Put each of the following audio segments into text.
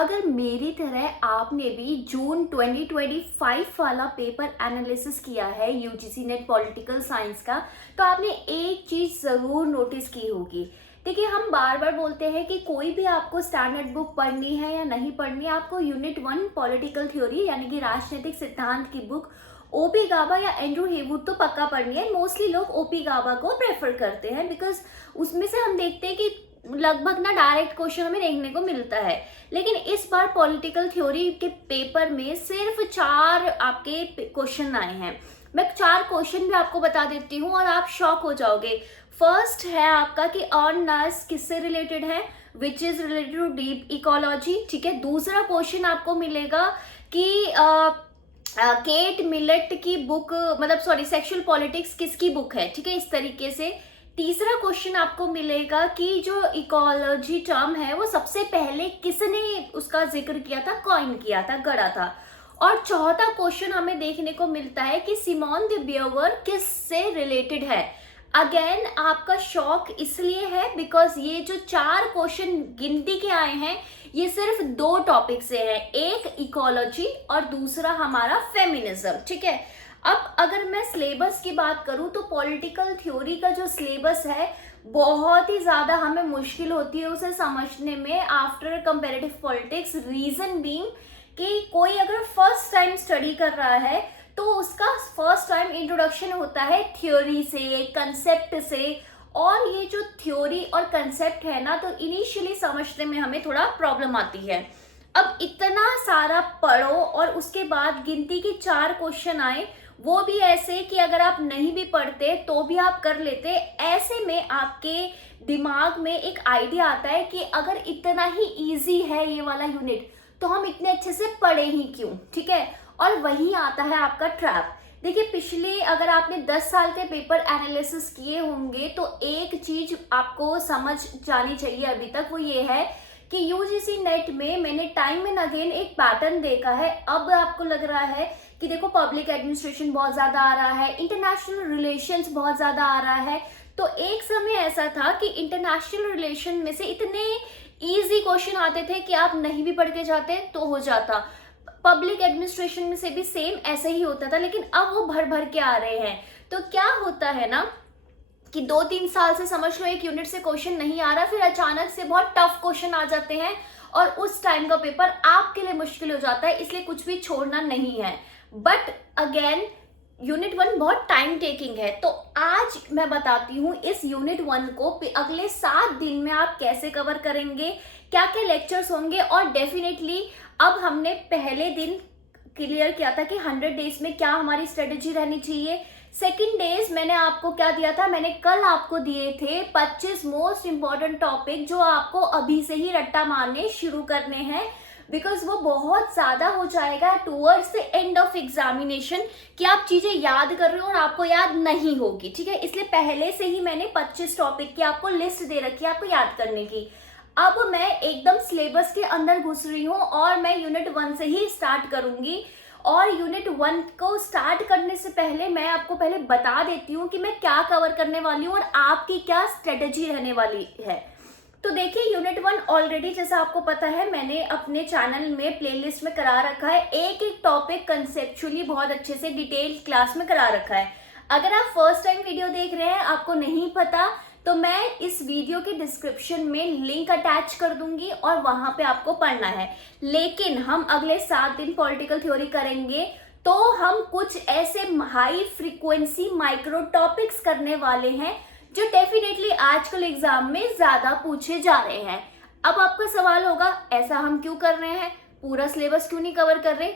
अगर मेरी तरह आपने भी जून 2025 वाला पेपर एनालिसिस किया है यूजीसी नेट पॉलिटिकल साइंस का, तो आपने एक चीज जरूर नोटिस की होगी। देखिए, हम बार बार बोलते हैं कि कोई भी आपको स्टैंडर्ड बुक पढ़नी है या नहीं पढ़नी है, आपको यूनिट 1 पॉलिटिकल थ्योरी यानी कि राजनीतिक सिद्धांत की बुक ओपी गाबा या एंड्रू हेवुड तो पक्का पढ़नी है। मोस्टली लोग ओपी गाबा को प्रेफर करते हैं बिकॉज उसमें से हम देखते हैं कि लगभग ना डायरेक्ट क्वेश्चन हमें देखने को मिलता है। लेकिन इस बार पॉलिटिकल थ्योरी के पेपर में सिर्फ 4 आपके क्वेश्चन आए हैं। मैं 4 क्वेश्चन भी आपको बता देती हूँ और आप शॉक हो जाओगे। फर्स्ट है आपका कि अर्नस्ट किससे रिलेटेड है, which is related to deep ecology. ठीक है। दूसरा क्वेश्चन आपको मिलेगा कि केट मिलेट की बुक, मतलब सॉरी, सेक्सुअल पॉलिटिक्स किसकी बुक है। ठीक है, इस तरीके से। तीसरा क्वेश्चन आपको मिलेगा कि जो इकोलॉजी टर्म है वो सबसे पहले किसने उसका जिक्र किया था, कॉइन किया था, गढ़ा था। और चौथा क्वेश्चन हमें देखने को मिलता है कि सिमोन दे ब्यूवर किससे रिलेटेड है। अगेन आपका शॉक इसलिए है बिकॉज ये जो 4 क्वेश्चन गिनती के आए हैं ये सिर्फ 2 टॉपिक से है, एक इकोलॉजी और दूसरा हमारा फेमिनिज्म। ठीक है। अब अगर मैं सिलेबस की बात करूं तो पॉलिटिकल थ्योरी का जो सिलेबस है बहुत ही ज्यादा हमें मुश्किल होती है उसे समझने में after comparative politics. Reason being कि कोई अगर फर्स्ट टाइम स्टडी कर रहा है तो उसका फर्स्ट टाइम इंट्रोडक्शन होता है थ्योरी से, कंसेप्ट से। और ये जो थ्योरी और कंसेप्ट है ना, तो इनिशियली समझने में हमें थोड़ा प्रॉब्लम आती है। अब इतना सारा पढ़ो और उसके बाद गिनती के 4 क्वेश्चन आए, वो भी ऐसे कि अगर आप नहीं भी पढ़ते तो भी आप कर लेते। ऐसे में आपके दिमाग में एक आइडिया आता है कि अगर इतना ही इजी है ये वाला यूनिट तो हम इतने अच्छे से पढ़े ही क्यों। ठीक है। और वही आता है आपका ट्रैप। देखिए, पिछले अगर आपने 10 साल के पेपर एनालिसिस किए होंगे तो एक चीज आपको समझ जानी चाहिए अभी तक, वो ये है कि यूजीसी नेट में मैंने टाइम एंड अगेन एक पैटर्न देखा है। अब आपको लग रहा है कि देखो पब्लिक एडमिनिस्ट्रेशन बहुत ज्यादा आ रहा है, इंटरनेशनल रिलेशंस बहुत ज्यादा आ रहा है। तो एक समय ऐसा था कि इंटरनेशनल रिलेशन में से इतने इजी क्वेश्चन आते थे कि आप नहीं भी पढ़ के जाते तो हो जाता। पब्लिक एडमिनिस्ट्रेशन में से भी सेम ऐसे ही होता था, लेकिन अब वो भर भर के आ रहे हैं। तो क्या होता है ना कि 2-3 साल से समझ लो एक यूनिट से क्वेश्चन नहीं आ रहा, फिर अचानक से बहुत टफ क्वेश्चन आ जाते हैं और उस टाइम का पेपर आपके लिए मुश्किल हो जाता है। इसलिए कुछ भी छोड़ना नहीं है। बट अगेन यूनिट 1 बहुत टाइम टेकिंग है। तो आज मैं बताती हूँ इस यूनिट 1 को अगले 7 दिन में आप कैसे कवर करेंगे, क्या क्या लेक्चर्स होंगे। और डेफिनेटली अब हमने पहले दिन क्लियर किया था कि 100 डेज में क्या हमारी स्ट्रेटेजी रहनी चाहिए। सेकेंड डेज मैंने आपको क्या दिया था, मैंने कल आपको दिए थे 25 मोस्ट इंपॉर्टेंट टॉपिक जो आपको अभी से ही रट्टा मारने शुरू करने हैं बिकॉज वो बहुत ज्यादा हो जाएगा towards the end of examination कि आप चीजें याद कर रहे हो और आपको याद नहीं होगी। ठीक है। इसलिए पहले से ही मैंने 25 टॉपिक की आपको लिस्ट दे रखी है आपको याद करने की। अब मैं एकदम सिलेबस के अंदर घुस रही हूँ और मैं यूनिट 1 से ही स्टार्ट करूंगी। और यूनिट 1 को स्टार्ट करने से पहले मैं आपको पहले बता देती हूँ कि मैं क्या कवर करने वाली हूँ और आपकी क्या स्ट्रेटेजी रहने वाली है। तो देखिए, यूनिट 1 ऑलरेडी जैसा आपको पता है मैंने अपने चैनल में प्लेलिस्ट में करा रखा है। एक एक टॉपिक कंसेप्चुअली बहुत अच्छे से डिटेल क्लास में करा रखा है। अगर आप फर्स्ट टाइम वीडियो देख रहे हैं, आपको नहीं पता, तो मैं इस वीडियो के डिस्क्रिप्शन में लिंक अटैच कर दूंगी और वहां पे आपको पढ़ना है। लेकिन हम अगले 7 दिन पॉलिटिकल थ्योरी करेंगे तो हम कुछ ऐसे हाई फ्रीक्वेंसी माइक्रो टॉपिक्स करने वाले हैं जो डेफिनेटली आजकल एग्जाम में ज्यादा पूछे जा रहे हैं। अब आपका सवाल होगा ऐसा हम क्यों कर रहे हैं, पूरा सिलेबस क्यों नहीं कवर कर रहे।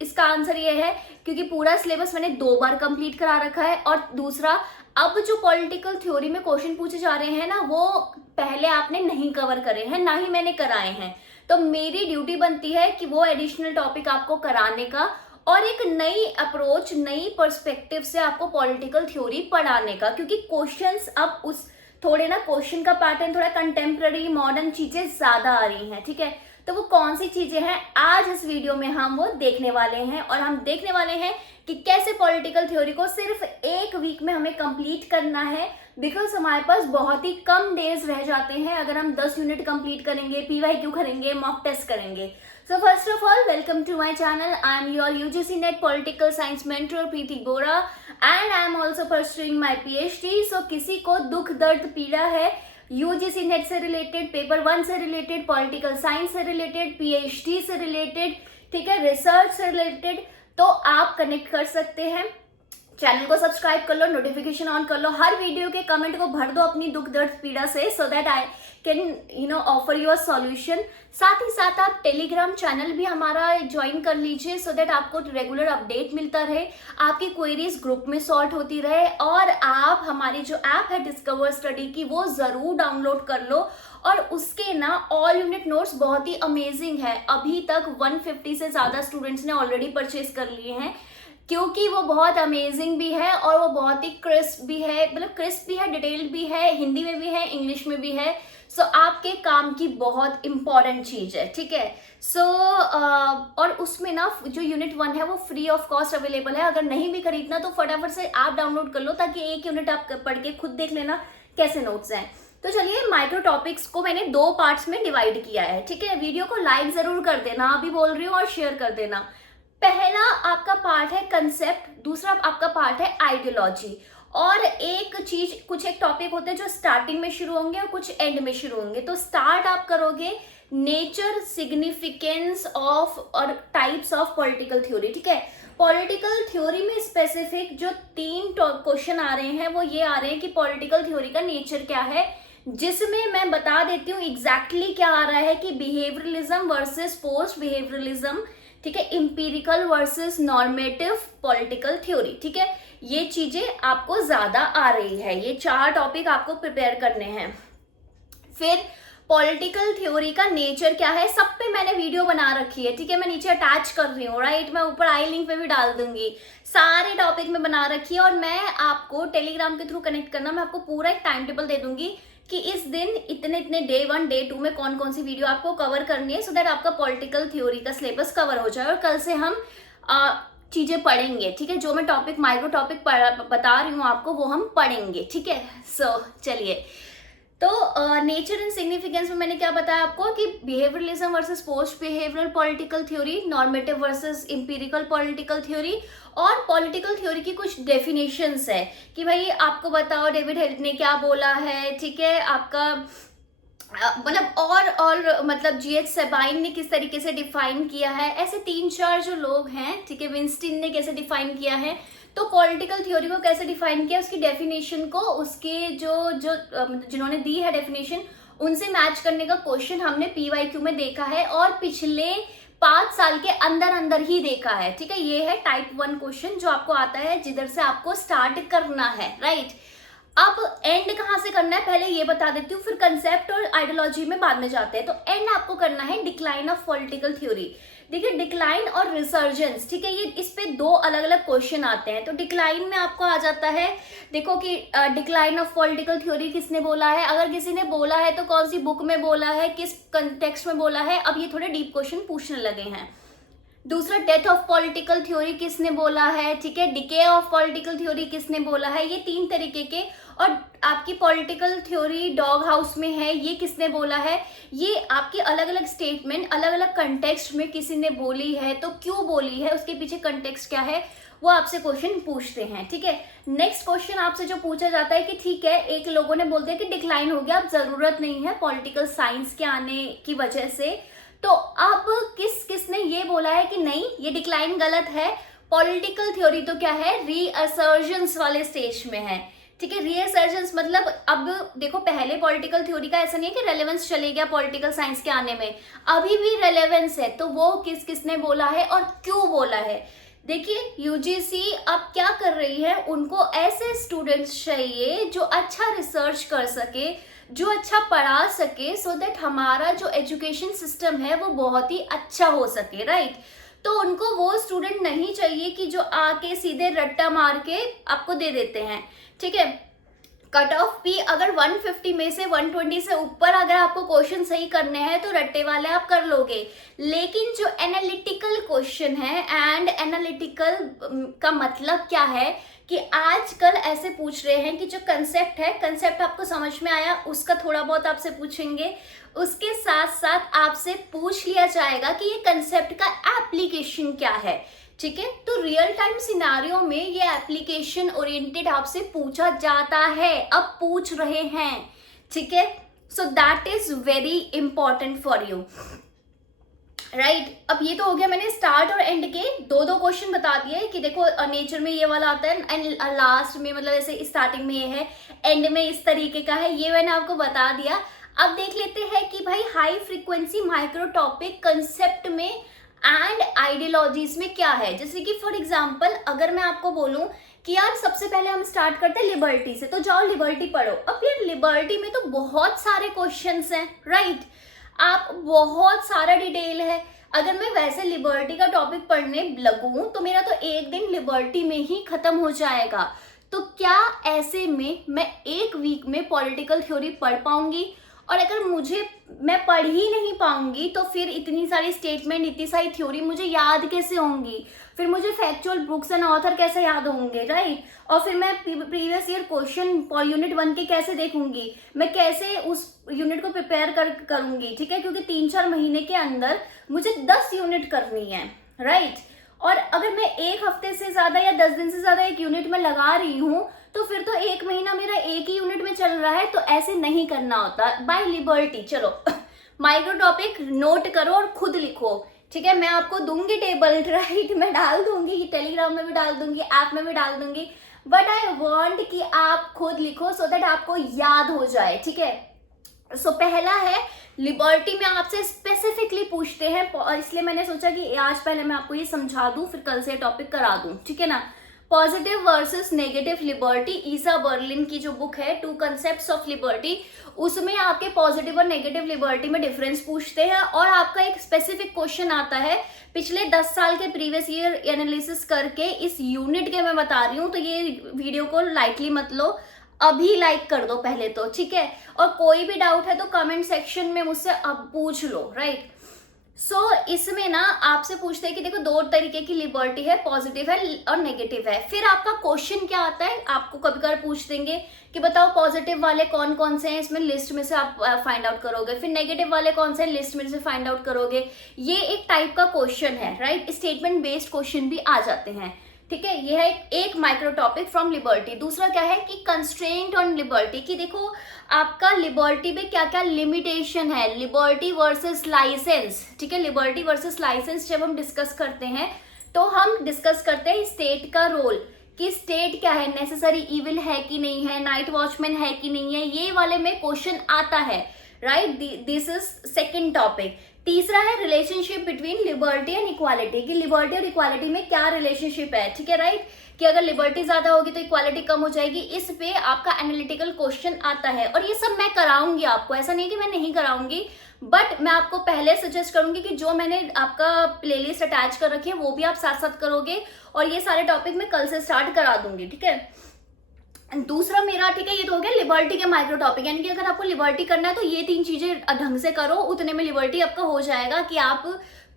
इसका आंसर ये है क्योंकि पूरा सिलेबस मैंने 2 बार कंप्लीट करा रखा है और दूसरा अब जो पॉलिटिकल थ्योरी में क्वेश्चन पूछे जा रहे हैं ना, वो पहले आपने नहीं कवर करे हैं, ना ही मैंने कराए हैं। तो मेरी ड्यूटी बनती है कि वो एडिशनल टॉपिक आपको कराने का और एक नई अप्रोच, नई पर्सपेक्टिव से आपको पॉलिटिकल थ्योरी पढ़ाने का। क्योंकि क्वेश्चंस अब उस थोड़े ना, क्वेश्चन का पैटर्न थोड़ा कंटेम्प्रेरी मॉडर्न चीजें ज्यादा आ रही हैं। ठीक है। तो वो कौन सी चीजें हैं आज इस वीडियो में हम वो देखने वाले हैं। और हम देखने वाले हैं कि कैसे पॉलिटिकल थ्योरी को सिर्फ 1 वीक में हमें कंप्लीट करना है, बिकॉज हमारे पास बहुत ही कम डेज रह जाते हैं अगर हम 10 यूनिट कंप्लीट करेंगे, PYQ करेंगे, मॉक टेस्ट करेंगे. So first of all, welcome to my channel. I am your UGC NET Political Science mentor Preeti Bora and I am also pursuing my PhD. So किसी को दुख दर्द पीड़ा है UGC NET से related, paper 1 से related, political science से related, PhD से रिलेटेड, ठीक है, रिसर्च से रिलेटेड, तो आप कनेक्ट कर सकते हैं. चैनल को सब्सक्राइब कर लो, नोटिफिकेशन ऑन कर लो, हर वीडियो के कमेंट को भर दो अपनी दुख दर्द पीड़ा से, so that I can offer you a solution. साथ ही साथ आप टेलीग्राम चैनल भी हमारा ज्वाइन कर लीजिए, सो दैट आपको रेगुलर अपडेट मिलता रहे, आपकी क्वेरीज ग्रुप में सॉल्व होती रहे, और आप हमारी जो ऐप है डिस्कवर स्टडी की वो ज़रूर डाउनलोड कर लो. और उसके ना ऑल यूनिट नोट्स बहुत ही अमेजिंग है. अभी तक 150 से ज़्यादा स्टूडेंट्स ने ऑलरेडी परचेज कर लिए हैं, क्योंकि वो बहुत अमेजिंग भी है और वो बहुत ही क्रिस्प भी है, मतलब क्रिस्प भी है, डिटेल्ड भी है, हिंदी में भी है, इंग्लिश में भी है. सो आपके काम की बहुत इंपॉर्टेंट चीज़ है, ठीक है. सो और उसमें ना जो यूनिट 1 है वो फ्री ऑफ कॉस्ट अवेलेबल है. अगर नहीं भी खरीदना तो फटाफट से आप डाउनलोड कर लो, ताकि एक यूनिट आप पढ़ के खुद देख लेना कैसे नोट्स हैं. तो चलिए, माइक्रो टॉपिक्स को मैंने 2 पार्ट्स में डिवाइड किया है, ठीक है. वीडियो को लाइक ज़रूर कर देना, अभी बोल रही हूँ, और शेयर कर देना. पहला आपका पार्ट है कंसेप्ट, दूसरा आपका पार्ट है आइडियोलॉजी. और एक चीज, कुछ एक टॉपिक होते हैं जो स्टार्टिंग में शुरू होंगे और कुछ एंड में शुरू होंगे. तो स्टार्ट आप करोगे नेचर, सिग्निफिकेंस ऑफ और टाइप्स ऑफ पॉलिटिकल थ्योरी, ठीक है. पॉलिटिकल थ्योरी में स्पेसिफिक जो 3 क्वेश्चन आ रहे हैं वो ये आ रहे हैं कि पॉलिटिकल थ्योरी का नेचर क्या है, जिसमें मैं बता देती हूँ एग्जैक्टली क्या आ रहा है कि बिहेवियरलिज्म वर्सेस पोस्ट बिहेवियरलिज्म, ठीक है, empirical versus normative political theory, ठीक है. ये चीजें आपको ज्यादा आ रही है, ये 4 टॉपिक आपको प्रिपेयर करने हैं. फिर पॉलिटिकल थ्योरी का नेचर क्या है, सब पे मैंने वीडियो बना रखी है, ठीक है. मैं नीचे अटैच कर रही हूँ, राइट, मैं ऊपर आई लिंक पे भी डाल दूंगी. सारे टॉपिक में बना रखी है, और मैं आपको टेलीग्राम के थ्रू कनेक्ट करना, मैं आपको पूरा एक टाइम टेबल दे दूंगी कि इस दिन इतने इतने डे 1 डे 2 में कौन कौन सी वीडियो आपको कवर करनी है, सो दैट आपका पॉलिटिकल थ्योरी का सिलेबस कवर हो जाए. और कल से हम चीजें पढ़ेंगे, ठीक है. जो मैं टॉपिक माइक्रो टॉपिक बता रही हूँ आपको वो हम पढ़ेंगे, ठीक है. सो चलिए, तो नेचर एंड सिग्निफिकेंस में मैंने क्या बताया आपको कि behaviourism versus post behavioural political theory, normative versus empirical political theory, और पॉलिटिकल थ्योरी की कुछ डेफिनेशंस है कि भाई आपको बताओ डेविड हेल्ट ने क्या बोला है, ठीक है. आपका मतलब और मतलब GH सेबाइन ने किस तरीके से डिफाइन किया है, ऐसे 3-4 जो लोग हैं, ठीक है. विंस्टीन ने कैसे डिफाइन किया है, तो पॉलिटिकल थ्योरी को कैसे डिफाइन किया, उसकी डेफिनेशन को, उसके जो जिन्होंने दी है डेफिनेशन, उनसे मैच करने का क्वेश्चन हमने PYQ में देखा है, और पिछले 5 साल के अंदर अंदर ही देखा है, ठीक है. ये है टाइप 1 क्वेश्चन जो आपको आता है, जिधर से आपको स्टार्ट करना है, राइट. अब एंड कहाँ से करना है पहले ये बता देती हूँ, फिर कंसेप्ट और आइडियोलॉजी में बाद में जाते हैं. तो एंड आपको करना है डिक्लाइन ऑफ पॉलिटिकल थ्योरी. देखिए, डिक्लाइन और रिसर्जेंस, ठीक है, ये इस पे 2 अलग अलग क्वेश्चन आते हैं. तो डिक्लाइन में आपको आ जाता है, देखो कि डिक्लाइन ऑफ पॉलिटिकल थ्योरी किसने बोला है, अगर किसी ने बोला है तो कौन सी बुक में बोला है, किस कंटेक्स्ट में बोला है. अब ये थोड़े डीप क्वेश्चन पूछने लगे हैं. दूसरा, डेथ ऑफ पॉलिटिकल थ्योरी किसने बोला है, ठीक है. डिके ऑफ पॉलिटिकल थ्योरी किसने बोला है. ये 3 तरीके के. और आपकी पॉलिटिकल थ्योरी डॉग हाउस में है, ये किसने बोला है. ये आपकी अलग अलग स्टेटमेंट अलग अलग कंटेक्स्ट में किसी ने बोली है, तो क्यों बोली है, उसके पीछे कंटेक्स्ट क्या है, वो आपसे क्वेश्चन पूछते हैं, ठीक है. नेक्स्ट क्वेश्चन आपसे जो पूछा जाता है कि ठीक है, एक लोगों ने बोल दिया कि डिक्लाइन हो गया, अब जरूरत नहीं है पॉलिटिकल साइंस के आने की वजह से, तो अब किसने ये बोला है कि नहीं, ये डिक्लाइन गलत है. पॉलिटिकल थ्योरी तो क्या है, रीअसर्जेंस वाले स्टेज में है, ठीक है. रीअसर्जेंस मतलब, अब देखो, पहले पॉलिटिकल थ्योरी का ऐसा नहीं है कि रेलेवेंस चले गया पॉलिटिकल साइंस के आने में, अभी भी रेलेवेंस है. तो वो किसने बोला है और क्यों बोला है. देखिए, UGC अब क्या कर रही है, उनको ऐसे स्टूडेंट्स चाहिए जो अच्छा रिसर्च कर सके, जो अच्छा पढ़ा सके, सो दैट हमारा जो एजुकेशन सिस्टम है वो बहुत ही अच्छा हो सके, राइट. तो उनको वो स्टूडेंट नहीं चाहिए कि जो आके सीधे रट्टा मार के आपको दे देते हैं, ठीक है. कट ऑफ भी अगर 150 में से 120 से ऊपर अगर आपको क्वेश्चन सही करने हैं तो रट्टे वाले आप कर लोगे, लेकिन जो एनालिटिकल क्वेश्चन है, एंड एनालिटिकल का मतलब क्या है कि आजकल ऐसे पूछ रहे हैं कि जो कंसेप्ट है, कंसेप्ट आपको समझ में आया उसका थोड़ा बहुत आपसे पूछेंगे, उसके साथ साथ आपसे पूछ लिया जाएगा कि ये कंसेप्ट का एप्लीकेशन क्या है, ठीक है। तो रियल टाइम सिनारियो में ये एप्लीकेशन ओरिएंटेड आपसे पूछा जाता है, अब पूछ रहे हैं, ठीक है। So that is very important for you, right. अब ये तो हो गया, मैंने स्टार्ट और एंड के दो दो क्वेश्चन बता दिए कि देखो नेचर में ये वाला आता है एंड लास्ट में, मतलब ऐसे स्टार्टिंग में ये है, एंड में इस तरीके का है, ये मैंने आपको बता दिया। अब देख लेते हैं कि भाई high frequency micro topic concept में एंड आइडियोलॉजीज में क्या है। जैसे कि फॉर एग्जांपल अगर मैं आपको बोलूं कि यार सबसे पहले हम स्टार्ट करते हैं लिबर्टी से, तो जाओ लिबर्टी पढ़ो। अब यार लिबर्टी में तो बहुत सारे क्वेश्चंस हैं, राइट, आप बहुत सारा डिटेल है। अगर मैं वैसे लिबर्टी का टॉपिक पढ़ने लगूं तो मेरा तो एक दिन लिबर्टी में ही खत्म हो जाएगा। तो क्या ऐसे में मैं एक वीक में पॉलिटिकल थ्योरी पढ़ पाऊंगी? और अगर मैं पढ़ ही नहीं पाऊंगी तो फिर इतनी सारी स्टेटमेंट, इतनी सारी थ्योरी मुझे याद कैसे होंगी? फिर मुझे फैक्चुअल बुक्स एंड ऑथर कैसे याद होंगे, राइट। और फिर मैं प्रीवियस ईयर क्वेश्चन यूनिट 1 के कैसे देखूंगी, मैं कैसे उस यूनिट को प्रिपेयर करूंगी, ठीक है, क्योंकि 3-4 महीने के अंदर मुझे 10 यूनिट करनी है, राइट। और अगर मैं एक हफ्ते से ज्यादा या 10 दिन से ज्यादा एक यूनिट में लगा रही हूँ तो फिर तो एक महीना मेरा एक ही यूनिट में चल रहा है, तो ऐसे नहीं करना होता बाय लिबर्टी। चलो माइक्रो टॉपिक नोट करो और खुद लिखो, ठीक है। मैं आपको दूंगी टेबल, राइट, मैं डाल दूंगी, टेलीग्राम में भी डाल दूंगी, ऐप में भी डाल दूंगी, बट आई वांट कि आप खुद लिखो सो दैट आपको याद हो जाए, ठीक है। सो पहला है लिबर्टी में आपसे स्पेसिफिकली पूछते हैं, और इसलिए मैंने सोचा कि आज पहले मैं आपको ये समझा दूं, फिर कल से टॉपिक करा दूं, ठीक है ना। पॉजिटिव वर्सेस नेगेटिव लिबर्टी, ईसा बर्लिन की जो बुक है 2 कंसेप्ट्स ऑफ लिबर्टी, उसमें आपके पॉजिटिव और नेगेटिव लिबर्टी में डिफरेंस पूछते हैं, और आपका एक स्पेसिफिक क्वेश्चन आता है पिछले 10 साल के प्रीवियस ईयर एनालिसिस करके इस यूनिट के मैं बता रही हूँ। तो ये वीडियो को लाइटली मत लो, अभी लाइक कर दो पहले तो, ठीक है। और कोई भी डाउट है तो कमेंट सेक्शन में मुझसे अब पूछ लो, राइट। सो इसमें ना आपसे पूछते हैं कि देखो 2 तरीके की लिबर्टी है, पॉजिटिव है और नेगेटिव है। फिर आपका क्वेश्चन क्या आता है, आपको कभी कभार पूछ देंगे कि बताओ पॉजिटिव वाले कौन कौन से हैं, इसमें लिस्ट में से आप फाइंड आउट करोगे, फिर नेगेटिव वाले कौन से लिस्ट में से फाइंड आउट करोगे। ये एक टाइप का क्वेश्चन है, राइट। स्टेटमेंट बेस्ड क्वेश्चन भी आ जाते हैं, ठीक है। ये है एक माइक्रो टॉपिक फ्रॉम लिबर्टी। दूसरा क्या है कि कंस्ट्रेंट ऑन लिबर्टी, कि देखो आपका लिबर्टी में क्या क्या लिमिटेशन है, लिबर्टी वर्सेस लाइसेंस, ठीक है। लिबर्टी वर्सेस लाइसेंस जब हम डिस्कस करते हैं तो हम डिस्कस करते हैं स्टेट का रोल, कि स्टेट क्या है, नेसेसरी इविल है कि नहीं है, नाइट वॉचमैन है कि नहीं है, ये वाले में क्वेश्चन आता है, right. This is second topic. तीसरा है relationship between liberty and equality, कि लिबर्टी और इक्वालिटी में क्या रिलेशनशिप है, ठीक है, राइट। कि अगर लिबर्टी ज्यादा होगी तो इक्वालिटी कम हो जाएगी। इस पे आपका एनालिटिकल क्वेश्चन आता है, और ये सब मैं कराऊंगी आपको, ऐसा नहीं कि मैं नहीं कराऊंगी, बट मैं आपको पहले सजेस्ट करूंगी कि जो मैंने आपका प्लेलिस्ट अटैच कर रखी है वो भी आप साथ साथ करोगे, और ये सारे टॉपिक मैं कल से स्टार्ट करा दूंगी, ठीक है। दूसरा मेरा, ठीक है, ये तो हो गया लिबर्टी के माइक्रो टॉपिक, यानी कि अगर आपको लिबर्टी करना है तो ये 3 चीजें ढंग से करो, उतने में लिबर्टी आपका हो जाएगा कि आप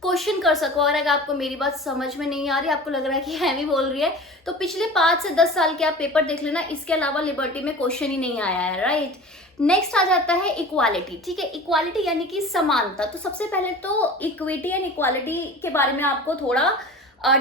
क्वेश्चन कर सको। और अगर आपको मेरी बात समझ में नहीं आ रही, आपको लग रहा है कि हैवी बोल रही है, तो पिछले 5 से 10 साल के आप पेपर देख लेना, इसके अलावा लिबर्टी में क्वेश्चन ही नहीं आया है, राइट। नेक्स्ट आ जाता है इक्वालिटी, ठीक है। इक्वालिटी यानी कि समानता। तो सबसे पहले तो इक्विटी एंड इक्वालिटी के बारे में आपको थोड़ा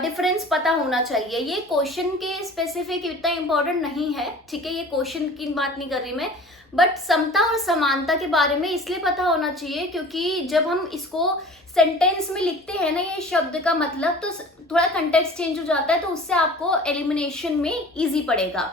डिफरेंस पता होना चाहिए। ये क्वेश्चन के स्पेसिफिक इतना इंपॉर्टेंट नहीं है, ठीक है, ये क्वेश्चन की बात नहीं कर रही मैं, बट समता और समानता के बारे में इसलिए पता होना चाहिए क्योंकि जब हम इसको सेंटेंस में लिखते हैं ना, ये शब्द का मतलब, तो थोड़ा कंटेक्स्ट चेंज हो जाता है, तो उससे आपको एलिमिनेशन में इजी पड़ेगा।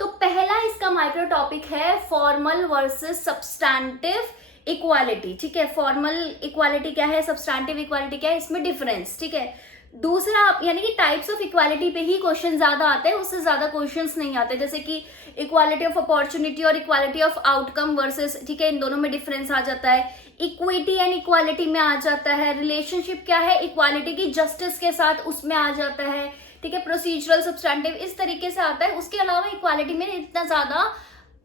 तो पहला इसका माइक्रो टॉपिक है फॉर्मल वर्सेस सब्सटैंटिव इक्वालिटी, ठीक है। फॉर्मल इक्वालिटी क्या है, सब्सटैंटिव इक्वालिटी क्या है, इसमें डिफरेंस, ठीक है। दूसरा यानी कि टाइप्स ऑफ इक्वालिटी पे ही क्वेश्चन ज्यादा आते हैं, उससे ज्यादा क्वेश्चंस नहीं आते, जैसे कि इक्वालिटी ऑफ अपॉर्चुनिटी और इक्वालिटी ऑफ आउटकम वर्सेस, ठीक है, इन दोनों में डिफरेंस आ जाता है। इक्विटी एंड इक्वालिटी में आ जाता है। रिलेशनशिप क्या है इक्वालिटी की जस्टिस के साथ, उसमें आ जाता है, ठीक है। प्रोसीजरल, सब्सटैंटिव, इस तरीके से आता है। उसके अलावा इक्वालिटी में इतना ज्यादा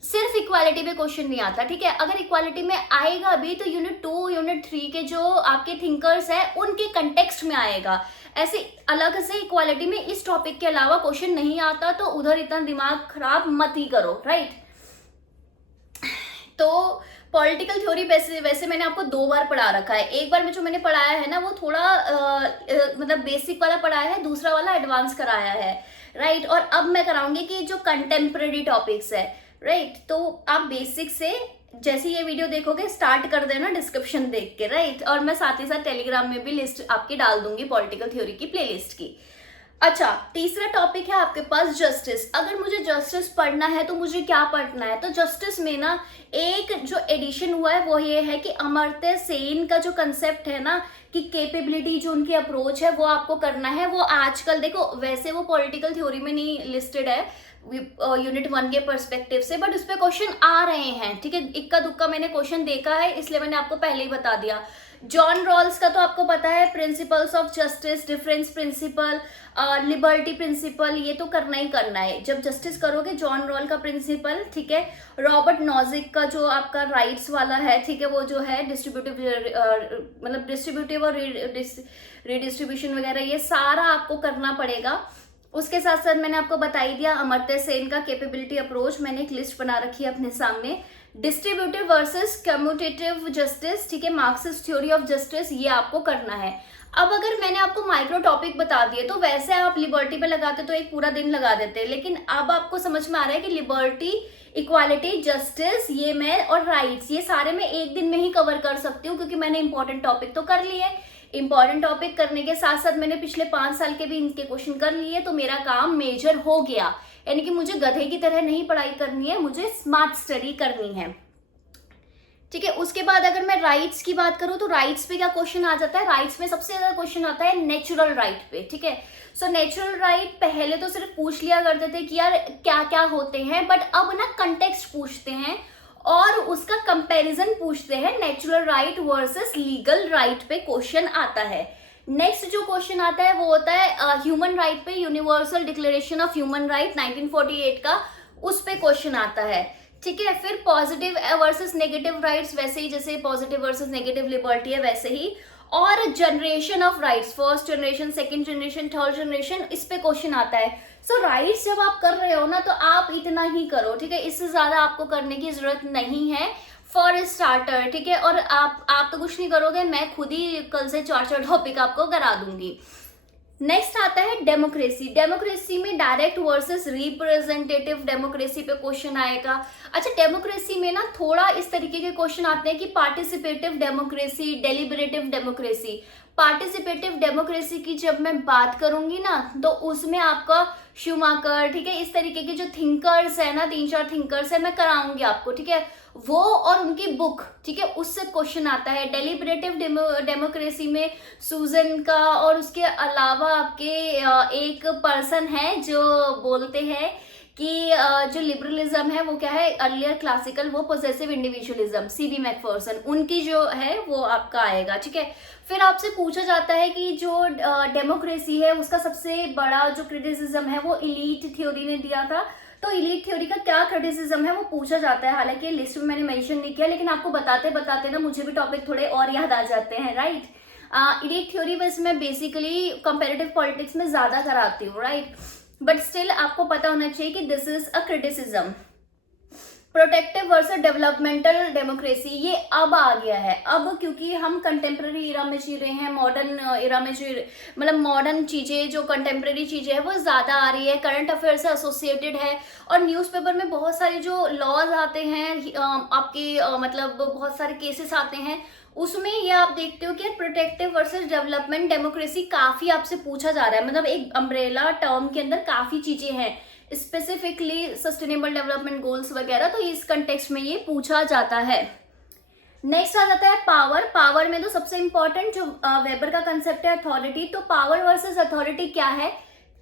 सिर्फ इक्वालिटी पे क्वेश्चन नहीं आता, ठीक है। अगर इक्वालिटी में आएगा भी तो यूनिट 2 यूनिट 3 के जो आपके थिंकर्स है उनके कंटेक्स्ट में आएगा। ऐसे अलग से इक्वालिटी में इस टॉपिक के अलावा क्वेश्चन नहीं आता, तो उधर इतना दिमाग खराब मत ही करो, राइट। तो पॉलिटिकल थ्योरी वैसे मैंने आपको 2 बार पढ़ा रखा है। एक बार में जो मैंने पढ़ाया है ना वो थोड़ा मतलब बेसिक वाला पढ़ाया है, दूसरा वाला एडवांस कराया है, राइट। और अब मैं कराऊंगी कि जो कंटेम्प्रेरी टॉपिक्स है, राइट। तो आप बेसिक से जैसे ये वीडियो देखोगे स्टार्ट कर देना डिस्क्रिप्शन देख के, राइट। और मैं साथ ही साथ टेलीग्राम में भी लिस्ट आपकी डाल दूंगी पॉलिटिकल थ्योरी की प्लेलिस्ट की। अच्छा, तीसरा टॉपिक है आपके पास जस्टिस। अगर मुझे जस्टिस पढ़ना है तो मुझे क्या पढ़ना है, तो जस्टिस में ना एक जो एडिशन हुआ है वो ये है कि अमर्त्य सेन का जो कंसेप्ट है ना कि कैपेबिलिटी, जो उनकी अप्रोच है वो आपको करना है। वो आजकल देखो वैसे वो पॉलिटिकल थ्योरी में नहीं लिस्टेड है यूनिट 1 के पर्सपेक्टिव से, बट उस पर क्वेश्चन आ रहे हैं, ठीक है। इक्का दुक्का मैंने क्वेश्चन देखा है इसलिए मैंने आपको पहले ही बता दिया। जॉन रॉल्स का तो आपको पता है, principles of justice, difference principle, liberty principle, ये तो करना ही करना है जब जस्टिस करोगे। जॉन रॉल का प्रिंसिपल, ठीक है। रॉबर्ट नॉजिक का जो आपका राइट्स वाला है, ठीक है, वो जो है डिस्ट्रीब्यूटिव मतलब डिस्ट्रीब्यूटिव और रिडिस्ट्रीब्यूशन वगैरह, ये सारा आपको करना पड़ेगा। उसके साथ साथ मैंने आपको बता ही दिया अमर्त्य सेन का कैपेबिलिटी अप्रोच, मैंने एक लिस्ट बना रखी है अपने सामने। डिस्ट्रीब्यूटिव वर्सेस कम्यूटेटिव जस्टिस, ठीक है, मार्क्सिस्ट थ्योरी ऑफ जस्टिस, ये आपको करना है। अब अगर मैंने आपको माइक्रो टॉपिक बता दिए तो वैसे आप लिबर्टी पे लगाते तो एक पूरा दिन लगा देते, लेकिन अब आपको समझ में आ रहा है कि लिबर्टी, इक्वालिटी, जस्टिस, ये मैं और राइट्स, ये सारे मैं एक दिन में ही कवर कर सकती हूँ क्योंकि मैंने इंपॉर्टेंट टॉपिक तो कर लिए। इंपॉर्टेंट टॉपिक करने के साथ साथ मैंने पिछले 5 साल के भी इनके क्वेश्चन कर लिए, तो मेरा काम मेजर हो गया। यानी कि मुझे गधे की तरह नहीं पढ़ाई करनी है, मुझे स्मार्ट स्टडी करनी है, ठीक है। उसके बाद अगर मैं राइट्स की बात करूं तो राइट्स पे क्या क्वेश्चन आ जाता है, राइट्स में सबसे ज्यादा क्वेश्चन आता है नेचुरल राइट पे, ठीक है। सो नेचुरल राइट पहले तो सिर्फ पूछ लिया करते थे कि यार क्या क्या होते हैं, बट अब ना कंटेक्स्ट पूछते हैं और उसका कंपैरिजन पूछते हैं। Natural right versus legal right पे क्वेश्चन आता है। नेक्स्ट जो क्वेश्चन आता है वो होता है ह्यूमन राइट पे, universal declaration of human right 1948 का, उस पे क्वेश्चन आता है, ठीक है। फिर पॉजिटिव वर्सेस नेगेटिव राइट्स, वैसे ही जैसे पॉजिटिव वर्सेस नेगेटिव लिबर्टी है वैसे ही। और generation of rights, first generation, second generation, third generation, इस पे क्वेश्चन आता है। सो राइट्स जब आप कर रहे हो ना तो आप इतना ही करो, ठीक है, इससे ज्यादा आपको करने की जरूरत नहीं है फॉर स्टार्टर, ठीक है। और आप तो कुछ नहीं करोगे, मैं खुद ही कल से 4 टॉपिक आपको करा दूंगी। नेक्स्ट आता है डेमोक्रेसी। डेमोक्रेसी में डायरेक्ट वर्सेस रिप्रेजेंटेटिव डेमोक्रेसी पे क्वेश्चन आएगा। अच्छा, डेमोक्रेसी में ना थोड़ा इस तरीके के क्वेश्चन आते हैं कि participative democracy, deliberative democracy. Participative democracy की जब मैं बात करूंगी ना तो उसमें आपका शूमाकर, ठीक है, इस तरीके के जो थिंकर्स है ना, 3-4 थिंकर्स है, मैं कराऊंगी आपको, ठीक है, वो और उनकी बुक, ठीक है, उससे क्वेश्चन आता है। डेलिबरेटिव डेमोक्रेसी में सूजन का और उसके अलावा आपके एक पर्सन है जो बोलते हैं कि जो लिबरलिज्म है वो क्या है, अर्लियर क्लासिकल, वो पोजेसिव इंडिविजुअलिज्म, सीबी मैकफर्सन, उनकी जो है वो आपका आएगा, ठीक है। फिर आपसे पूछा जाता है कि जो डेमोक्रेसी है उसका सबसे बड़ा जो क्रिटिसिज्म है वो इलीट थ्योरी ने दिया था, तो इलीट थ्योरी का क्या क्रिटिसिज्म है वो पूछा जाता है। हालांकि लिस्ट में मैंने मेंशन नहीं किया, लेकिन आपको बताते बताते ना मुझे भी टॉपिक थोड़े और याद आ जाते हैं, राइट। इलीट थ्योरी बस मैं बेसिकली कंपेरेटिव पॉलिटिक्स में ज्यादा कराती हूँ, राइट, बट स्टिल आपको पता होना चाहिए कि this is a criticism. Protective versus developmental democracy, ये अब आ गया है, अब क्योंकि हम कंटेम्प्रेरी इरा में जी रहे हैं, मॉडर्न इरा में जी, मतलब मॉडर्न चीजें, जो कंटेम्प्रेरी चीजें हैं वो ज्यादा आ रही है, करंट अफेयर से एसोसिएटेड है। और न्यूज़पेपर में बहुत सारे जो लॉज आते हैं आपके मतलब बहुत सारे केसेस आते हैं, उसमें ये आप देखते हो कि प्रोटेक्टिव वर्सेस डेवलपमेंट डेमोक्रेसी काफी आपसे पूछा जा रहा है, मतलब एक अम्ब्रेला टर्म के अंदर काफी चीजें हैं, स्पेसिफिकली सस्टेनेबल डेवलपमेंट गोल्स वगैरह, तो इस कंटेक्स्ट में ये पूछा जाता है। नेक्स्ट आ जाता है पावर। पावर में तो सबसे इंपॉर्टेंट जो वेबर का कंसेप्ट है अथॉरिटी, तो पावर वर्सेस अथॉरिटी क्या है,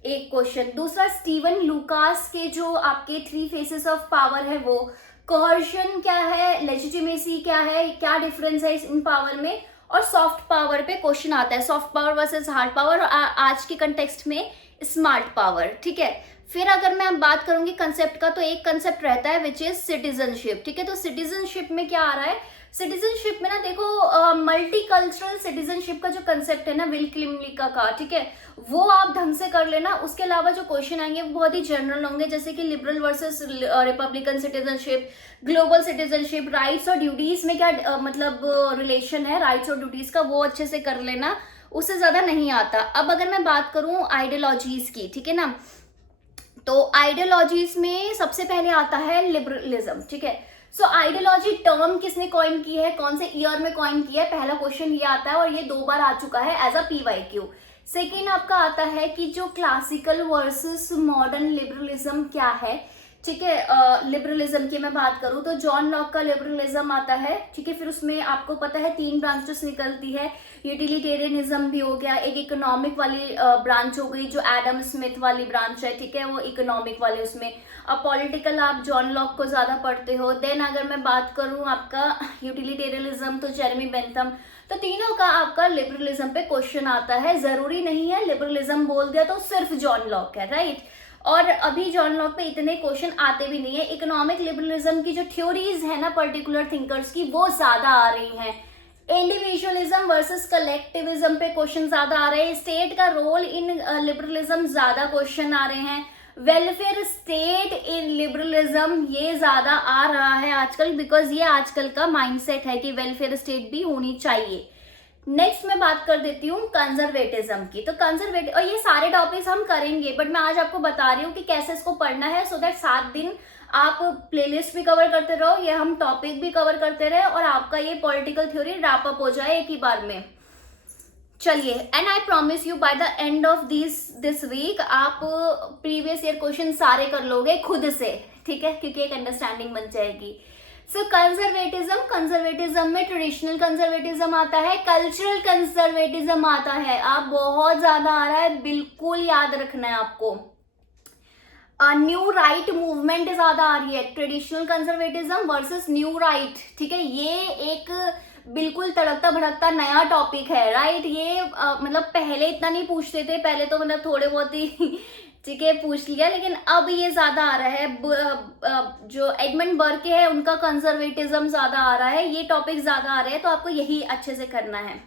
एक क्वेश्चन। दूसरा स्टीवन लुकास के जो आपके 3 फेसेस ऑफ पावर है वो, कोहर्शन क्या है, लेजिटिमेसी क्या है, क्या डिफरेंस है इन पावर में, और सॉफ्ट पावर पे क्वेश्चन आता है, soft power versus hard power, आज के कंटेक्स्ट में स्मार्ट पावर, ठीक है। फिर अगर मैं अब बात करूंगी कंसेप्ट का, तो एक कंसेप्ट रहता है विच इज सिटीजनशिप, ठीक है। तो सिटीजनशिप में क्या आ रहा है, सिटीजनशिप में ना देखो मल्टी कल्चरल सिटीजनशिप का जो कंसेप्ट है ना विल क्लिमलिका का, ठीक है, वो आप ढंग से कर लेना। उसके अलावा जो क्वेश्चन आएंगे वो बहुत ही जनरल होंगे, जैसे कि liberal versus Republican citizenship, global citizenship, rights और ड्यूटीज में क्या मतलब रिलेशन है राइट्स और ड्यूटीज का, वो अच्छे से कर लेना, उससे ज्यादा नहीं आता। अब अगर मैं बात करूं आइडियोलॉजीज की, ठीक है ना, तो आइडियोलॉजीज में सबसे पहले आता है लिबरलिज्म, ठीक है। सो आइडियोलॉजी टर्म किसने कॉइन की है, कौन से ईयर में कॉइन किया है, पहला क्वेश्चन ये आता है और ये 2 बार आ चुका है एज अ PYQ। सेकेंड आपका आता है कि जो क्लासिकल वर्सेस मॉडर्न लिबरलिज्म क्या है, ठीक है। लिबरलिज्म की मैं बात करूं तो जॉन लॉक का लिबरलिज्म आता है, ठीक है। फिर उसमें आपको पता है 3 ब्रांचेस निकलती है, यूटिलिटेरियनिज्म भी हो गया, एक इकोनॉमिक वाली ब्रांच हो गई जो एडम स्मिथ वाली ब्रांच है, ठीक है, वो इकोनॉमिक वाले उसमें। अब पॉलिटिकल आप जॉन लॉक को ज्यादा पढ़ते हो। देन अगर मैं बात करूं आपका यूटिलिटेरियनिज्म तो जेरेमी बेंथम। तो तीनों का आपका लिबरलिज्म पे क्वेश्चन आता है, जरूरी नहीं है लिबरलिज्म बोल दिया तो सिर्फ जॉन लॉक है, राइट। और अभी जॉन लॉक पे इतने क्वेश्चन आते भी नहीं है। इकोनॉमिक लिबरलिज्म की जो थ्योरीज है ना पर्टिकुलर थिंकर्स की, वो ज्यादा आ रही हैं। इंडिविजुअलिज्म वर्सेस कलेक्टिविज्म पे क्वेश्चन ज्यादा आ रहे हैं। स्टेट का रोल इन लिबरलिज्म ज्यादा क्वेश्चन आ रहे हैं। वेलफेयर स्टेट इन लिबरलिज्म ये ज्यादा आ रहा है आजकल, बिकॉज ये आजकल का माइंडसेट है कि वेलफेयर स्टेट भी होनी चाहिए। नेक्स्ट मैं बात कर देती हूँ कंजर्वेटिज्म की। तो कंजर्वेटिव, और ये सारे टॉपिक्स हम करेंगे, बट मैं आज आपको बता रही हूँ कि कैसे इसको पढ़ना है, सो दैट 7 दिन आप प्लेलिस्ट भी कवर करते रहो, ये हम टॉपिक भी कवर करते रहे और आपका ये पॉलिटिकल थ्योरी रैप अप हो जाए एक ही बार में। चलिए, and I promise you by the end of this week आप प्रीवियस ईयर क्वेश्चन सारे कर लोगे खुद से, ठीक है, क्योंकि एक अंडरस्टैंडिंग बन जाएगी। सो कंजर्वेटिज्म में ट्रेडिशनल कंजर्वेटिज्म आता है, कल्चरल कंजर्वेटिज्म आता है। आप बहुत ज्यादा आ रहा है, बिल्कुल याद रखना है आपको। न्यू राइट मूवमेंट ज्यादा आ रही है, traditional conservatism versus new right, ठीक है। ये एक बिल्कुल तड़कता भड़कता नया टॉपिक है, राइट। ये मतलब पहले इतना नहीं पूछते थे, पहले तो मतलब थोड़े बहुत ही ठीक है पूछ लिया, लेकिन अब ये ज्यादा आ रहा है। जो एडमंड बर्के है उनका कंजर्वेटिज्म ज्यादा आ रहा है, ये टॉपिक ज्यादा आ रहे हैं, तो आपको यही अच्छे से करना है।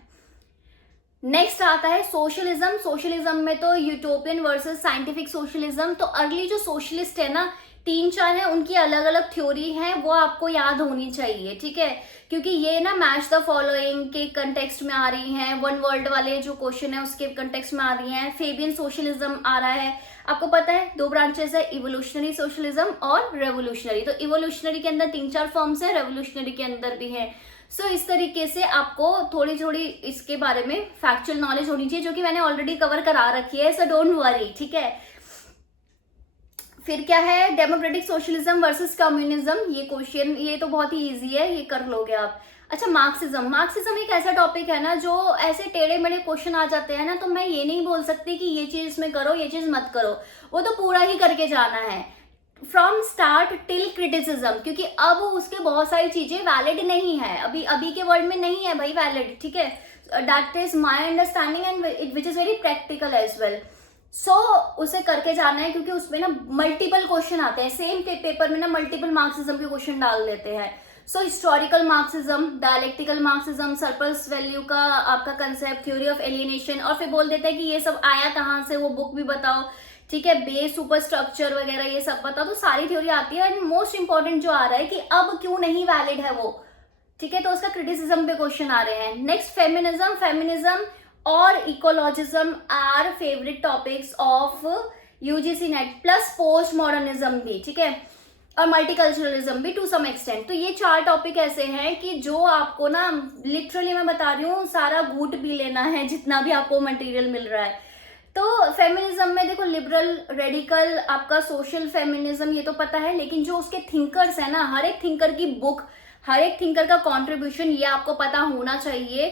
नेक्स्ट आता है सोशलिज्म। सोशलिज्म में तो यूटोपियन वर्सेस साइंटिफिक सोशलिज्म। तो अर्ली जो सोशलिस्ट है ना 3-4 है, उनकी अलग अलग थ्योरी है, वो आपको याद होनी चाहिए, ठीक है, क्योंकि ये ना मैच द फॉलोइंग के कंटेक्स्ट में आ रही हैं। वन वर्ल्ड वाले जो क्वेश्चन है उसके कंटेक्स्ट में आ रही हैं। फेबियन सोशलिज्म आ रहा है, आपको पता है 2 ब्रांचेस है, इवोल्यूशनरी सोशलिज्म और रेवोल्यूशनरी। तो इवोल्यूशनरी के अंदर 3-4 फॉर्म्स है, रेवोल्यूशनरी के अंदर भी है। सो इस तरीके से आपको थोड़ी थोड़ी इसके बारे में फैक्चुअल नॉलेज होनी चाहिए, जो कि मैंने ऑलरेडी कवर करा रखी है, सो डोंट वरी, ठीक है। फिर क्या है, डेमोक्रेटिक सोशलिज्म वर्सेस कम्युनिज्म। ये क्वेश्चन ये तो बहुत ही इजी है, ये कर लोगे आप। अच्छा, मार्क्सिज्म एक ऐसा टॉपिक है ना जो ऐसे टेढ़े मेढ़े क्वेश्चन आ जाते हैं ना, तो मैं ये नहीं बोल सकती कि ये चीज इसमें करो ये चीज मत करो, वो तो पूरा ही करके जाना है फ्रॉम स्टार्ट टिल क्रिटिसिज्म, क्योंकि अब उसके बहुत सारी चीजें वैलिड नहीं है, अभी के वर्ल्ड में नहीं है भाई वैलिड, ठीक है। That is my understanding and which is very practical as well. So उसे करके जाना है, क्योंकि उसमें ना मल्टीपल क्वेश्चन आते हैं, सेम पेपर में ना मल्टीपल मार्क्सिज्म के क्वेश्चन डाल देते हैं। सो historical Marxism, dialectical Marxism, surplus value का आपका कंसेप्ट, थ्योरी ऑफ एलियनेशन, और फिर बोल देते हैं कि ये सब आया कहाँ से, वो बुक भी बताओ, ठीक है, बेस सुपर स्ट्रक्चर वगैरह ये सब बताओ। तो सारी थ्योरी आती है, एंड मोस्ट इंपॉर्टेंट जो आ रहा है कि अब क्यों नहीं वैलिड है वो, ठीक है, तो उसका क्रिटिसिज्म पे क्वेश्चन आ रहे हैं। नेक्स्ट फेमिनिज्म और ecologism are favourite topics of UGC NET, plus post modernism भी, ठीक है, और मल्टीकल्चरलिज्म भी टू सम एक्सटेंट। तो ये 4 टॉपिक ऐसे हैं कि जो आपको ना लिटरली मैं बता रही हूँ सारा घूट भी लेना है जितना भी आपको मटेरियल मिल रहा है। तो फेमिनिज्म में देखो लिबरल, रेडिकल, आपका सोशल फेमिनिज्म ये तो पता है, लेकिन जो उसके थिंकर्स है ना, हर एक थिंकर की बुक, हर एक थिंकर का कॉन्ट्रीब्यूशन ये आपको पता होना चाहिए।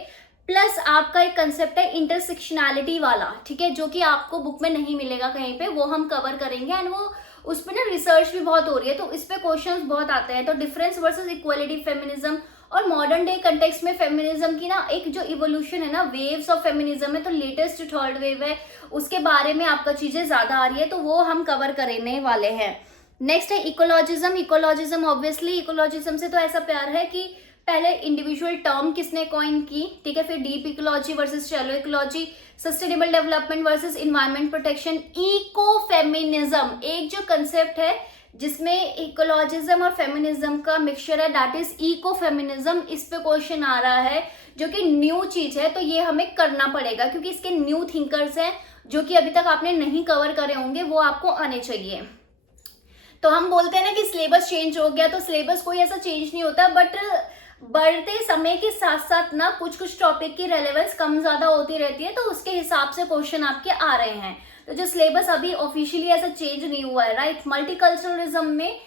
प्लस आपका एक कंसेप्ट है इंटरसेक्शनैलिटी वाला, ठीक है, जो कि आपको बुक में नहीं मिलेगा कहीं पे, वो हम कवर करेंगे, एंड वो उस पर ना रिसर्च भी बहुत हो रही है, तो इस पे क्वेश्चंस बहुत आते हैं। तो डिफरेंस वर्सेस इक्वालिटी फेमिनिज्म और मॉडर्न डे कंटेक्स्ट में फेमिनिज्म की ना एक जो इवोल्यूशन है ना, वेव्स ऑफ फेमिनिज्म है, तो लेटेस्ट थर्ड वेव है, उसके बारे में आपका चीजें ज्यादा आ रही है, तो वो हम कवर करने वाले हैं। नेक्स्ट है इकोलॉजिज्म। इकोलॉजिज्म ऑब्वियसली, इकोलॉजिज्म से तो ऐसा प्यार है कि पहले इंडिविजुअल टर्म किसने कॉइन की, ठीक है, फिर deep ecology versus shallow ecology, sustainable development versus environment protection, eco feminism एक जो कंसेप्ट है जिसमें इकोलॉजिज्म और फेमिनिज्म का मिक्सचर है, दैट इज इको फेमिनिज्म। इस पे क्वेश्चन आ रहा है जो कि न्यू चीज है, तो ये हमें करना पड़ेगा क्योंकि इसके न्यू थिंकर्स हैं जो कि अभी तक आपने नहीं कवर करे होंगे, वो आपको आने चाहिए। तो हम बोलते हैं ना कि सिलेबस चेंज हो गया, तो सिलेबस कोई ऐसा चेंज नहीं होता, बट बढ़ते समय के साथ साथ ना कुछ कुछ टॉपिक की रेलेवेंस कम ज्यादा होती रहती है, तो उसके हिसाब से क्वेश्चन आपके आ रहे हैं। तो जो सिलेबस अभी ऑफिशियली ऐसा चेंज नहीं हुआ है, राइट। मल्टीकल्चरलिज्म में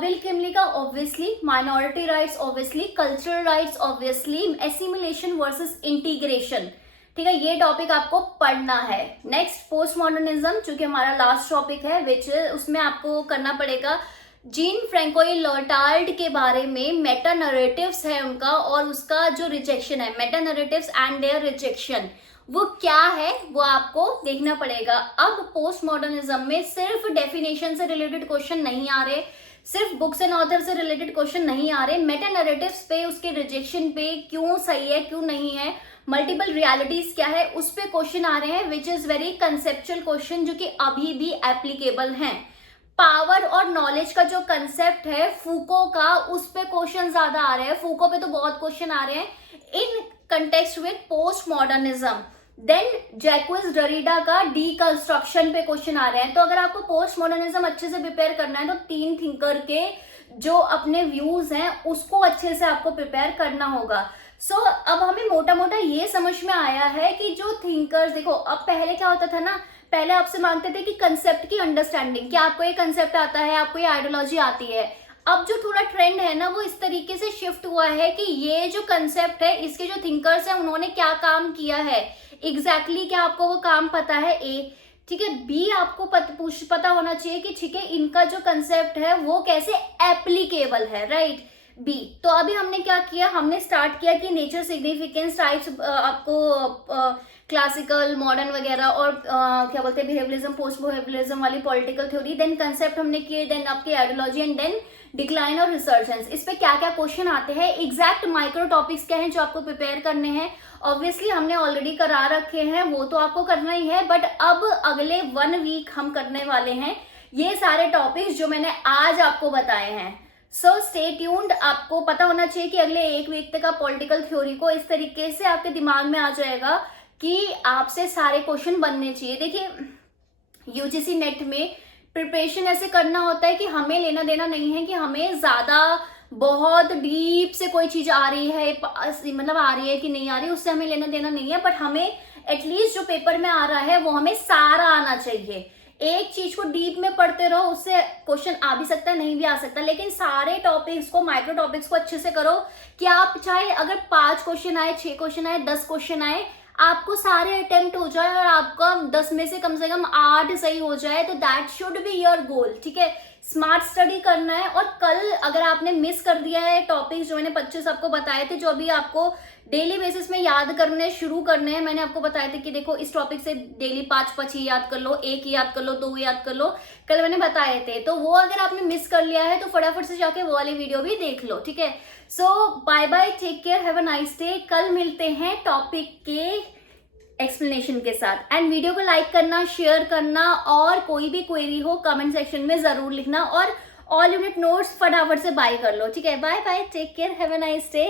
विल किमली का obviously, minority rights obviously, cultural rights obviously, assimilation versus integration, ठीक है, ये टॉपिक आपको पढ़ना है। नेक्स्ट पोस्ट मॉडर्निज्म, चूंकि हमारा लास्ट टॉपिक है, विच उसमें आपको करना पड़ेगा जीन फ्रैंकोई लॉर्टाल्ड के बारे में, मेटा नरेटिव्स है उनका और उसका जो रिजेक्शन है, meta narratives and their rejection, वो क्या है वो आपको देखना पड़ेगा। अब पोस्ट मॉडर्निज्म में सिर्फ डेफिनेशन से रिलेटेड क्वेश्चन नहीं आ रहे, सिर्फ बुक्स एंड ऑथर से रिलेटेड क्वेश्चन नहीं आ रहे, मेटा नरेटिव्स पे, उसके रिजेक्शन पे, क्यों सही है क्यों नहीं है, मल्टीपल रियलिटीज क्या है, उस पे क्वेश्चन आ रहे हैं, विच इज वेरी कंसेप्चुअल क्वेश्चन जो कि अभी भी एप्लीकेबल हैं। पावर और नॉलेज का जो कंसेप्ट है फूको का, उस पे क्वेश्चन ज्यादा आ रहे हैं, फूको पे तो बहुत क्वेश्चन आ रहे हैं in context with post modernism. Then Jacques Derrida का डीकंस्ट्रक्शन पे क्वेश्चन आ रहे हैं। तो अगर आपको पोस्ट मॉडर्निज्म अच्छे से प्रिपेयर करना है तो तीन थिंकर के जो अपने व्यूज हैं उसको अच्छे से आपको प्रिपेयर करना होगा। सो अब हमें मोटा मोटा ये समझ में आया है कि जो थिंकर्स, देखो अब पहले क्या होता था ना, पहले आपसे मांगते थे कि कंसेप्ट की अंडरस्टैंडिंग, कि आपको ये कंसेप्ट आता है, आपको ये आइडियोलॉजी आती है। अब जो थोड़ा ट्रेंड है ना वो इस तरीके से शिफ्ट हुआ है कि ये जो कंसेप्ट है, इसके जो थिंकर्स हैं उन्होंने क्या काम किया है, एग्जैक्टली क्या आपको वो काम पता है, ए, ठीक है। बी आपको पता होना चाहिए कि ठीक है इनका जो कंसेप्ट है वो कैसे एप्लीकेबल है, राइट। बी, तो अभी हमने क्या किया, हमने स्टार्ट किया कि नेचर सिग्निफिकेंस टाइप्स आपको क्लासिकल मॉडर्न वगैरह और क्या बोलते हैं बिहेवियरिज्म, पोस्ट बिहेवियरिज्म वाली पॉलिटिकल थ्योरी, देन कंसेप्ट हमने किए, देन आपकी आइडियोलॉजी एंड देन डिक्लाइन और रिसर्जेंस। इस पे क्या क्या क्वेश्चन आते हैं, एग्जैक्ट माइक्रो टॉपिक्स क्या हैं जो आपको प्रिपेयर करने हैं, ऑब्वियसली हमने ऑलरेडी करा रखे हैं, वो तो आपको करना ही है, बट अब अगले 1 वीक हम करने वाले हैं ये सारे टॉपिक्स जो मैंने आज आपको बताए हैं। सो स्टे ट्यून्ड, आपको पता होना चाहिए कि अगले 1 वीक तक आप पॉलिटिकल थ्योरी को इस तरीके से आपके दिमाग में आ जाएगा कि आपसे सारे क्वेश्चन बनने चाहिए। देखिए यूजीसी नेट में प्रिपरेशन ऐसे करना होता है कि हमें लेना देना नहीं है कि हमें ज्यादा बहुत डीप से कोई चीज आ रही है, मतलब आ रही है कि नहीं आ रही, उससे हमें लेना देना नहीं है, बट हमें एटलीस्ट जो पेपर में आ रहा है वो हमें सारा आना चाहिए। एक चीज को डीप में पढ़ते रहो, उससे क्वेश्चन आ भी सकता है नहीं भी आ सकता, लेकिन सारे टॉपिक्स को, माइक्रो टॉपिक्स को अच्छे से करो कि आप चाहे अगर 5 क्वेश्चन आए, 6 क्वेश्चन आए, 10 क्वेश्चन आए, आपको सारे अटेम्प्ट हो जाए और आपका 10 में से कम 8 सही हो जाए, तो that should be your goal, ठीक है। स्मार्ट स्टडी करना है। और कल अगर आपने मिस कर दिया है टॉपिक्स जो मैंने 25 आपको बताए थे, जो अभी आपको डेली बेसिस में याद करने शुरू करने हैं, मैंने आपको बताया था कि देखो इस टॉपिक से डेली 5 ही याद कर लो, 1 याद कर लो, 2 याद कर लो, कल मैंने बताए थे। तो वो अगर आपने मिस कर लिया है तो फटाफट से जाके वो वाली वीडियो भी देख लो, ठीक है। So bye bye, take care, have a nice day. कल मिलते हैं टॉपिक के एक्सप्लेनेशन के साथ। एंड वीडियो को लाइक करना, शेयर करना, और कोई भी क्वेरी हो कमेंट सेक्शन में जरूर लिखना, और ऑल यूनिट नोट्स फटाफट से बाय कर लो, ठीक है। Bye bye, take care, have a nice day.